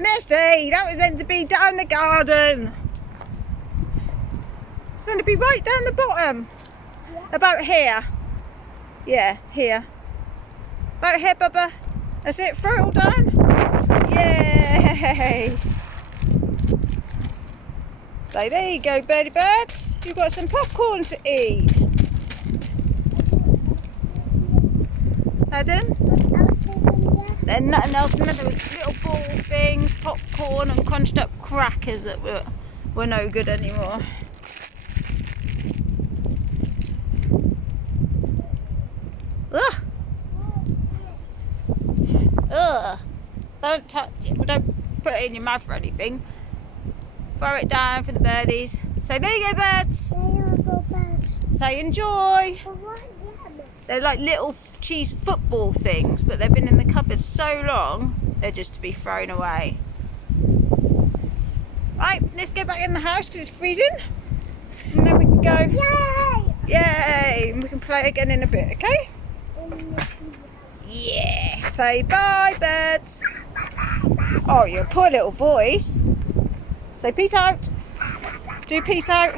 Missy, that was meant to be down the garden. It's meant to be right down the bottom. Yeah. About here. Yeah, here. About here, Bubba. That's it, throw it all down. Yay! So there you go, birdie birds. You've got some popcorn to eat. Pardon? There's nothing else in there. There was little ball things, popcorn and crunched up crackers that were no good anymore. Ugh! Ugh! Don't touch it. Don't put it in your mouth or anything. Throw it down for the birdies. So there you go, birds. Say enjoy. They're like little cheese football things, but they've been in the cupboard so long, they're just to be thrown away. Right, let's go back in the house because it's freezing. And then we can go. Yay! Yay! And we can play again in a bit, okay? Yeah. Say bye, birds. Oh, your poor little voice. Say peace out. Do peace out.